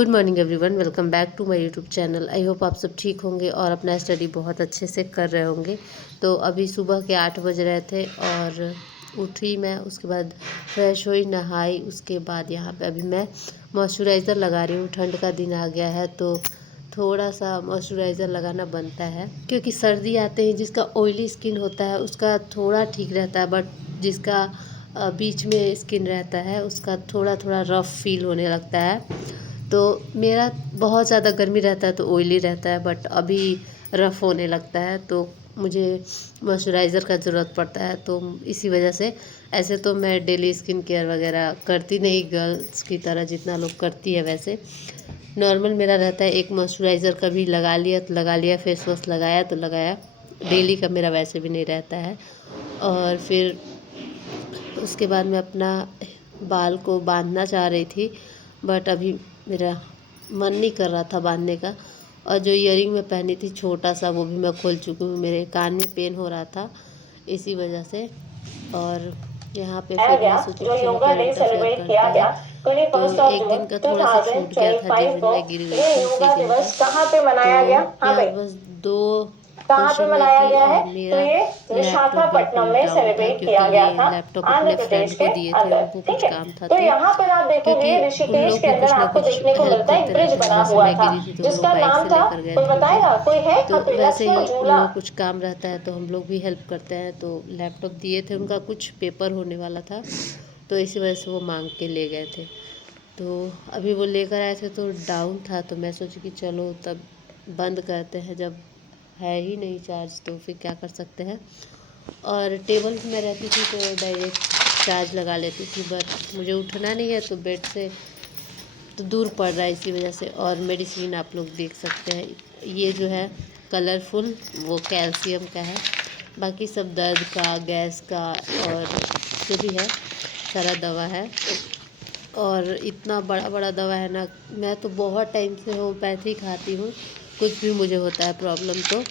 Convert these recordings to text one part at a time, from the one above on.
Good morning everyone, welcome back to my YouTube channel. I hope आप सब ठीक होंगे और अपना स्टडी बहुत अच्छे से कर रहे होंगे। तो अभी सुबह के 8 बज रहे थे और उठी मैं, उसके बाद फ्रेश हुई, नहाई। उसके बाद यहाँ पे अभी मैं मॉइस्चराइज़र लगा रही हूँ। ठंड का दिन आ गया है तो थोड़ा सा मॉइस्चराइज़र लगाना बनता है, क्योंकि सर्दी आते ही जिसका ऑयली स्किन होता है उसका थोड़ा ठीक रहता है, बट जिसका बीच में स्किन रहता है उसका थोड़ा थोड़ा रफ़ फील होने लगता है। तो मेरा बहुत ज़्यादा गर्मी रहता है तो ऑयली रहता है, बट अभी रफ़ होने लगता है तो मुझे मॉइस्चराइज़र का ज़रूरत पड़ता है। तो इसी वजह से ऐसे तो मैं डेली स्किन केयर वगैरह करती नहीं गर्ल्स की तरह जितना लोग करती है, वैसे नॉर्मल मेरा रहता है। एक मॉइस्चराइज़र कभी लगा लिया तो लगा लिया, फेस वॉश लगाया तो लगाया, डेली का मेरा वैसे भी नहीं रहता है। और फिर उसके बाद मैं अपना बाल को बांधना चाह रही थी, बट अभी मेरा मन नहीं कर रहा था बांधने का। और जो ईयरिंग मैं पहनी थी छोटा सा, वो भी मैं खोल चुकी हूँ। मेरे कान में पेन हो रहा था इसी वजह से। और यहाँ पे फिर मैं सोची जो कि चलो yoga day current affair celebrate करते किया हैं। गया तो 21 एक जून दिन का थोड़ा सा छूट गया था जिस 2025 दिन को। मैं गिरी हुई ये थी, उसी योगा दिन का। दिवस कहाँ पे तो मनाया गया? हाँ यहाँ भाई, बस दो कहाँ पे क्वेश्चन में मनाया थी गया है? और तो मेरा ये लैपटॉप विशाखापट्टनम बिल्कुल में डाउन था, सेलिब्रेट क्योंकि किया गया ये था, लैपटॉप आंध्र अपने प्रदेश फ्रेंड को के दिए थे, अंदर। उनको ठीक कुछ है, काम था। तो तो यहाँ पर आप देखोगे क्योंकि उन ऋषिकेश लोग के भी अंदर कुछ ना आपको कुछ देखने को हेल्प मिलता है एक करते ब्रिज रहते हैं। बना जैसे हुआ मैं था, गिरी थी तो वो लोग जिसका बाइक नाम से था, लेकर गए कोई थे मुझे। बताएगा? कोई है तो यहाँ पे? वैसे लक्ष्मण ही उन झूला। लोग कुछ काम रहता है तो हम लोग भी हेल्प करते हैं। तो लैपटॉप दिए थे, उनका कुछ पेपर होने वाला था तो इसी वजह से वो मांग के ले गए थे। तो अभी वो लेकर आए थे तो डाउन था, तो मैं सोची कि चलो तब बंद करते हैं, जब है ही नहीं चार्ज तो फिर क्या कर सकते हैं। और टेबल पे मैं रहती थी तो डायरेक्ट चार्ज लगा लेती थी, बट मुझे उठना नहीं है तो बेड से तो दूर पड़ रहा है इसी वजह से। और मेडिसिन आप लोग देख सकते हैं, ये जो है कलरफुल वो कैल्शियम का है, बाकी सब दर्द का, गैस का और जो भी है सारा दवा है। और इतना बड़ा बड़ा दवा है ना, मैं तो बहुत टाइम से होम्योपैथी खाती हूँ, कुछ भी मुझे होता है प्रॉब्लम तो।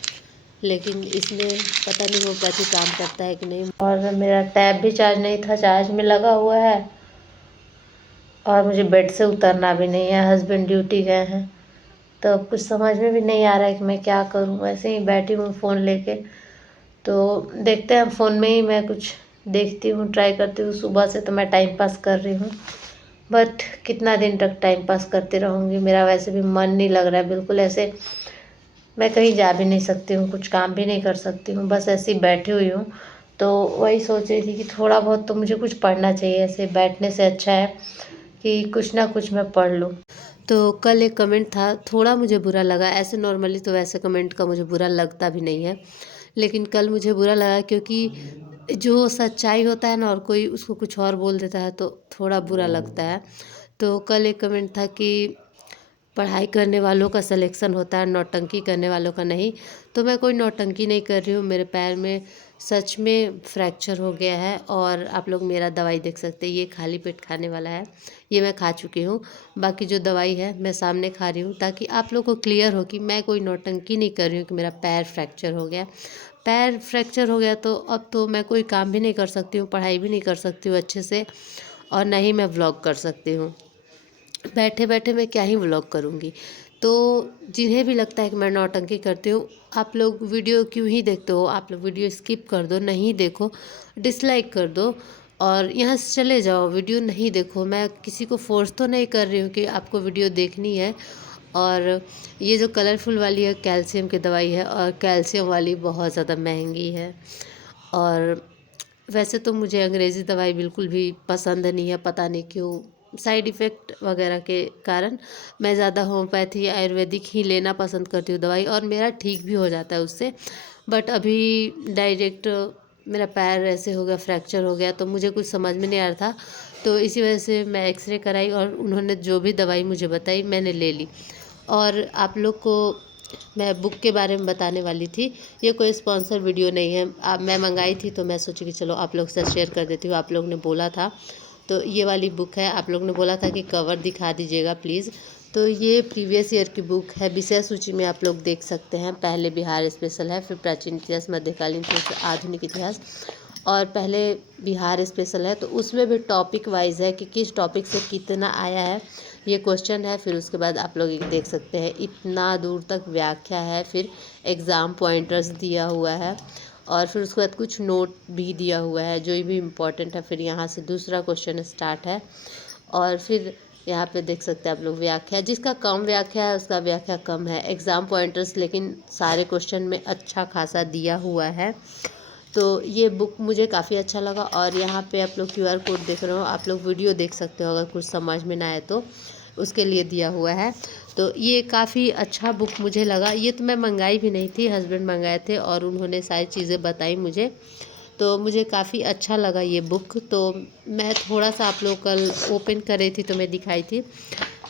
लेकिन इसमें पता नहीं होम्योपैथी काम करता है कि नहीं। और मेरा टैब भी चार्ज नहीं था, चार्ज में लगा हुआ है। और मुझे बेड से उतरना भी नहीं है, हस्बैंड ड्यूटी गए हैं, तो अब कुछ समझ में भी नहीं आ रहा है कि मैं क्या करूं। वैसे ही बैठी हूँ फ़ोन लेके, तो देखते हैं फ़ोन में ही मैं कुछ देखती हूँ, ट्राई करती हूँ। सुबह से तो मैं टाइम पास कर रही हूँ, बट कितना दिन तक टाइम पास करते रहूँगी। मेरा वैसे भी मन नहीं लग रहा है बिल्कुल। ऐसे मैं कहीं जा भी नहीं सकती हूँ, कुछ काम भी नहीं कर सकती हूँ, बस ऐसे ही बैठी हुई हूँ। तो वही सोच रही थी कि थोड़ा बहुत तो मुझे कुछ पढ़ना चाहिए, ऐसे बैठने से अच्छा है कि कुछ ना कुछ मैं पढ़ लूँ। तो कल एक कमेंट था, थोड़ा मुझे बुरा लगा। ऐसे नॉर्मली तो वैसे कमेंट का मुझे बुरा लगता भी नहीं है, लेकिन कल मुझे बुरा लगा क्योंकि जो सच्चाई होता है ना और कोई उसको कुछ और बोल देता है तो थोड़ा बुरा लगता है। तो कल एक कमेंट था कि पढ़ाई करने वालों का सिलेक्शन होता है, नौटंकी करने वालों का नहीं। तो मैं कोई नौटंकी नहीं कर रही हूँ। मेरे पैर में सच में फ्रैक्चर हो गया है और आप लोग मेरा दवाई देख सकते हैं, ये खाली पेट खाने वाला है, ये मैं खा चुकी हूँ। बाकी जो दवाई है मैं सामने खा रही हूँ, ताकि आप लोग को क्लियर हो कि मैं कोई नौटंकी नहीं कर रही हूँ कि मेरा पैर फ्रैक्चर हो गया। पैर फ्रैक्चर हो गया तो अब तो मैं कोई काम भी नहीं कर सकती हूँ, पढ़ाई भी नहीं कर सकती हूँ अच्छे से, और ना ही मैं व्लॉग कर सकती हूँ। बैठे बैठे मैं क्या ही व्लॉग करूँगी। तो जिन्हें भी लगता है कि मैं नौटंकी करती हूँ, आप लोग वीडियो क्यों ही देखते हो? आप लोग वीडियो स्किप कर दो, नहीं देखो, डिसलाइक कर दो और यहाँ से चले जाओ, वीडियो नहीं देखो। मैं किसी को फोर्स तो नहीं कर रही हूँ कि आपको वीडियो देखनी है। और ये जो कलरफुल वाली है कैल्शियम की दवाई है, और कैल्शियम वाली बहुत ज़्यादा महंगी है। और वैसे तो मुझे अंग्रेज़ी दवाई बिल्कुल भी पसंद नहीं है, पता नहीं क्यों, साइड इफ़ेक्ट वगैरह के कारण मैं ज़्यादा होम्योपैथी आयुर्वेदिक ही लेना पसंद करती हूँ दवाई, और मेरा ठीक भी हो जाता है उससे। बट अभी डायरेक्ट मेरा पैर ऐसे हो गया, फ्रैक्चर हो गया, तो मुझे कुछ समझ में नहीं आ रहा था। तो इसी वजह से मैं एक्सरे कराई और उन्होंने जो भी दवाई मुझे बताई मैंने ले ली। और आप लोग को मैं बुक के बारे में बताने वाली थी। ये कोई स्पॉन्सर वीडियो नहीं है, मैं मंगाई थी तो मैं सोची कि चलो आप लोग से शेयर कर देती हूँ। आप लोग ने बोला था, तो ये वाली बुक है। आप लोग ने बोला था कि कवर दिखा दीजिएगा प्लीज़। तो ये प्रीवियस ईयर की बुक है। विषय सूची में आप लोग देख सकते हैं, पहले बिहार स्पेशल है, फिर प्राचीन इतिहास, मध्यकालीन इतिहास, आधुनिक इतिहास, और पहले बिहार स्पेशल है। तो उसमें भी टॉपिक वाइज है कि किस टॉपिक से कितना आया है, ये क्वेश्चन है, फिर उसके बाद आप लोग देख सकते हैं इतना दूर तक व्याख्या है, फिर एग्ज़ाम पॉइंटर्स दिया हुआ है और फिर उसके बाद कुछ नोट भी दिया हुआ है जो भी इम्पोर्टेंट है। फिर यहाँ से दूसरा क्वेश्चन स्टार्ट है और फिर यहाँ पे देख सकते हैं आप लोग व्याख्या, जिसका कम व्याख्या है उसका व्याख्या कम है। एग्ज़ाम पॉइंटर्स लेकिन सारे क्वेश्चन में अच्छा खासा दिया हुआ है। तो ये बुक मुझे काफ़ी अच्छा लगा। और यहाँ पे आप लोग QR कोड देख रहे हो, आप लोग वीडियो देख सकते हो अगर कुछ समझ में ना आए तो, उसके लिए दिया हुआ है। तो ये काफ़ी अच्छा बुक मुझे लगा। ये तो मैं मंगाई भी नहीं थी, हस्बैंड मंगाए थे और उन्होंने सारी चीज़ें बताई मुझे, तो मुझे काफ़ी अच्छा लगा ये बुक। तो मैं थोड़ा सा आप लोग कल ओपन कर रही थी तो मैं दिखाई थी,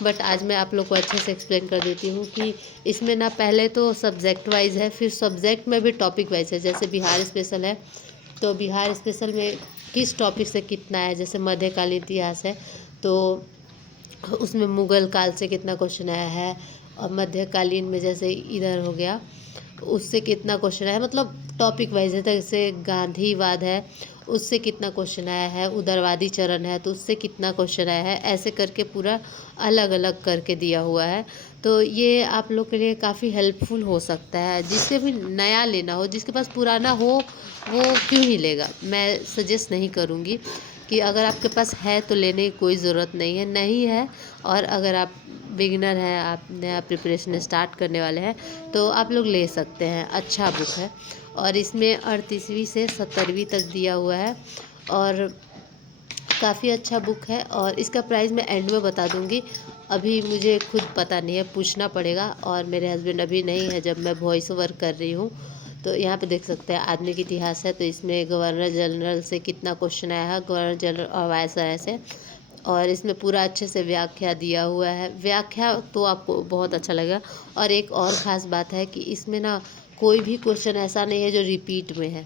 बट आज मैं आप लोग को अच्छे से एक्सप्लेन कर देती हूँ कि इसमें ना पहले तो सब्जेक्ट वाइज है, फिर सब्जेक्ट में भी टॉपिक वाइज है। जैसे बिहार स्पेशल है तो बिहार स्पेशल में किस टॉपिक से कितना है, जैसे मध्यकालीन इतिहास है तो उसमें मुग़ल काल से कितना क्वेश्चन आया है, और मध्यकालीन में जैसे इधर हो गया उससे कितना क्वेश्चन आया है, मतलब टॉपिक वाइज है। जैसे गांधीवाद है उससे कितना क्वेश्चन आया है, उदारवादी चरण है तो उससे कितना क्वेश्चन आया है, ऐसे करके पूरा अलग अलग करके दिया हुआ है। तो ये आप लोग के लिए काफ़ी हेल्पफुल हो सकता है। जिससे भी नया लेना हो, जिसके पास पुराना हो वो क्यों ही लेगा, मैं सजेस्ट नहीं करूँगी कि अगर आपके पास है तो लेने की कोई ज़रूरत नहीं है, नहीं है। और अगर आप बिगिनर हैं, आप नया प्रिपरेशन स्टार्ट करने वाले हैं तो आप लोग ले सकते हैं, अच्छा बुक है। और इसमें 38वीं से 70वीं तक दिया हुआ है और काफ़ी अच्छा बुक है। और इसका प्राइस मैं एंड में बता दूंगी, अभी मुझे खुद पता नहीं है, पूछना पड़ेगा। और मेरे हस्बैंड अभी नहीं है जब मैं वॉइस ओवर कर रही हूँ। तो यहाँ पे देख सकते हैं आदमी की इतिहास है, तो इसमें गवर्नर जनरल से कितना क्वेश्चन आया है, गवर्नर जनरल और वायसराय से। और इसमें पूरा अच्छे से व्याख्या दिया हुआ है, व्याख्या तो आपको बहुत अच्छा लगेगा। और एक और ख़ास बात है कि इसमें ना कोई भी क्वेश्चन ऐसा नहीं है जो रिपीट में है।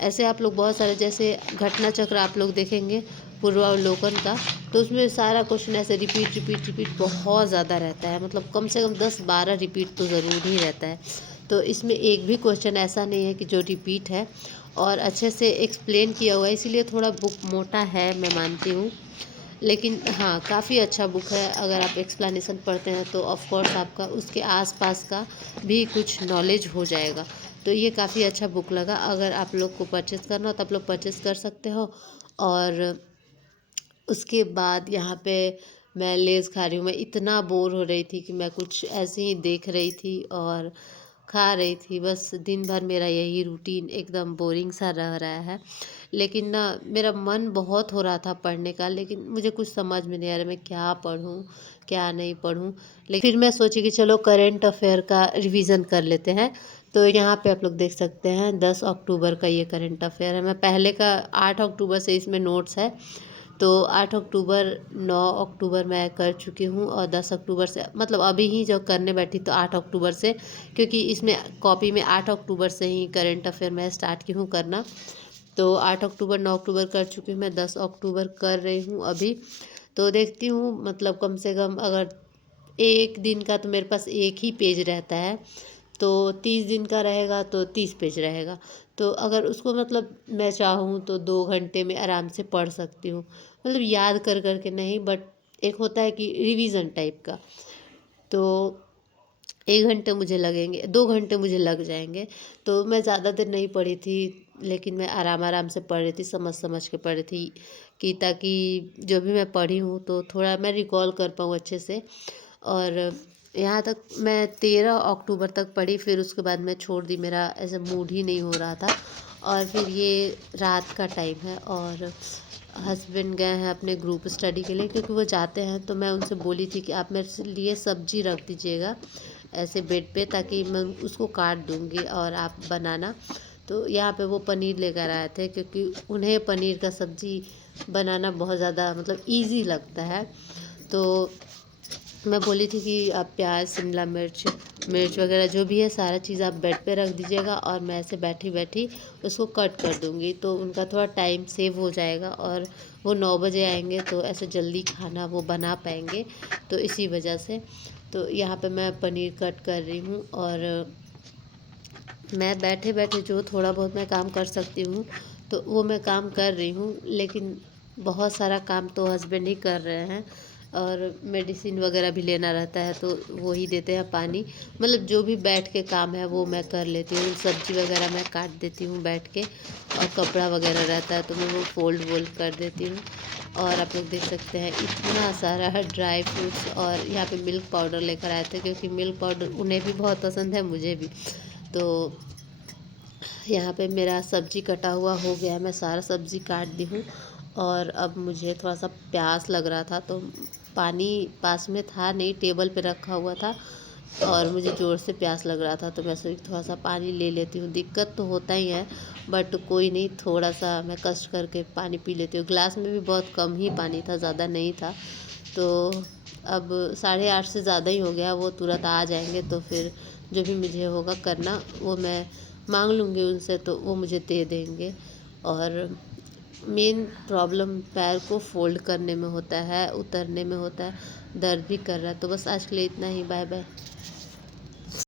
ऐसे आप लोग बहुत सारे, जैसे घटना चक्र आप लोग देखेंगे पूर्वावलोकन का, तो उसमें सारा क्वेश्चन ऐसे रिपीट रिपीट रिपीट बहुत ज़्यादा रहता है, मतलब कम से कम 10-12 रिपीट तो ज़रूर ही रहता है। तो इसमें एक भी क्वेश्चन ऐसा नहीं है कि जो रिपीट है, और अच्छे से एक्सप्लेन किया हुआ है, इसीलिए थोड़ा बुक मोटा है मैं मानती हूँ। लेकिन हाँ, काफ़ी अच्छा बुक है। अगर आप एक्सप्लेनेशन पढ़ते हैं तो ऑफ कोर्स आपका उसके आसपास का भी कुछ नॉलेज हो जाएगा। तो ये काफ़ी अच्छा बुक लगा। अगर आप लोग को परचेज़ करना हो तो आप लोग परचेज़ कर सकते हो। और उसके बाद यहाँ पे मैं लेज़ खा रही हूँ। मैं इतना बोर हो रही थी कि मैं कुछ ऐसे ही देख रही थी और खा रही थी। बस दिन भर मेरा यही रूटीन एकदम बोरिंग सा रह रहा है। लेकिन ना मेरा मन बहुत हो रहा था पढ़ने का, लेकिन मुझे कुछ समझ में नहीं आ रहा मैं क्या पढ़ूँ, क्या नहीं पढ़ूँ। लेकिन फिर मैं सोची कि चलो करंट अफेयर का रिवीजन कर लेते हैं। तो यहाँ पे आप लोग देख सकते हैं 10 अक्टूबर का ये करंट अफेयर है। मैं पहले का 8 अक्टूबर से इसमें नोट्स है, तो 8 अक्टूबर 9 अक्टूबर मैं कर चुकी हूँ और 10 अक्टूबर से, मतलब अभी ही जब करने बैठी तो 8 अक्टूबर से, क्योंकि इसमें कॉपी में 8 अक्टूबर से ही करंट अफेयर मैं स्टार्ट की हूँ करना। तो 8 अक्टूबर 9 अक्टूबर कर चुकी हूँ, मैं 10 अक्टूबर कर रही हूँ अभी। तो देखती हूँ, मतलब कम से कम अगर एक दिन का तो मेरे पास एक ही पेज रहता है, तो 30 दिन का रहेगा तो 30 पेज रहेगा। तो अगर उसको, मतलब मैं चाहूँ तो 2 घंटे में आराम से पढ़ सकती हूँ, मतलब याद कर कर के नहीं, बट एक होता है कि रिवीजन टाइप का। तो 1 घंटे मुझे लगेंगे, 2 घंटे मुझे लग जाएंगे। तो मैं ज़्यादा देर नहीं पढ़ी थी, लेकिन मैं आराम आराम से पढ़ रही थी, समझ समझ के पढ़ रही थी, कि ताकि जो भी मैं पढ़ी हूँ तो थोड़ा मैं रिकॉल कर पाऊँ अच्छे से। और यहाँ तक मैं 13 अक्टूबर तक पढ़ी, फिर उसके बाद मैं छोड़ दी, मेरा ऐसे मूड ही नहीं हो रहा था। और फिर ये रात का टाइम है और हस्बैंड गए हैं अपने ग्रुप स्टडी के लिए, क्योंकि वो जाते हैं। तो मैं उनसे बोली थी कि आप मेरे लिए सब्जी रख दीजिएगा ऐसे बेड पे, ताकि मैं उसको काट दूँगी और आप बनाना। तो यहाँ पे वो पनीर लेकर आए थे, क्योंकि उन्हें पनीर का सब्ज़ी बनाना बहुत ज़्यादा मतलब इजी लगता है। तो मैं बोली थी कि आप प्याज, शिमला मिर्च, मिर्च वगैरह जो भी है सारा चीज़ आप बेड पे रख दीजिएगा, और मैं ऐसे बैठी बैठी उसको कट कर दूँगी, तो उनका थोड़ा टाइम सेव हो जाएगा। और वो 9 बजे आएंगे तो ऐसे जल्दी खाना वो बना पाएंगे, तो इसी वजह से। तो यहाँ पे मैं पनीर कट कर रही हूँ, और मैं बैठे बैठे जो थोड़ा बहुत मैं काम कर सकती हूँ तो वो मैं काम कर रही हूँ। लेकिन बहुत सारा काम तो हस्बैंड ही कर रहे हैं, और मेडिसिन वगैरह भी लेना रहता है तो वो ही देते हैं पानी। मतलब जो भी बैठ के काम है वो मैं कर लेती हूँ, सब्जी वगैरह मैं काट देती हूँ बैठ के, और कपड़ा वगैरह रहता है तो मैं वो फोल्ड वोल्ड कर देती हूँ। और आप लोग देख सकते हैं इतना सारा है ड्राई फ्रूट्स, और यहाँ पे मिल्क पाउडर लेकर आए थे क्योंकि मिल्क पाउडर उन्हें भी बहुत पसंद है, मुझे भी। तो यहाँ पे मेरा सब्जी कटा हुआ हो गया है, मैं सारा सब्जी काट दी हूँ। और अब मुझे थोड़ा सा प्यास लग रहा था तो पानी पास में था नहीं, टेबल पे रखा हुआ था, और मुझे ज़ोर से प्यास लग रहा था तो मैं सोची थोड़ा सा पानी ले लेती हूँ। दिक्कत तो होता ही है, बट कोई नहीं, थोड़ा सा मैं कष्ट करके पानी पी लेती हूँ। ग्लास में भी बहुत कम ही पानी था, ज़्यादा नहीं था। तो अब 8:30 से ज़्यादा ही हो गया, वो तुरंत आ जाएंगे तो फिर जो भी मुझे होगा करना वो मैं मांग लूँगी उनसे, तो वो मुझे दे देंगे। और मेन प्रॉब्लम पैर को फोल्ड करने में होता है, उतरने में होता है, दर्द भी कर रहा है। तो बस आज के लिए इतना ही, बाय बाय।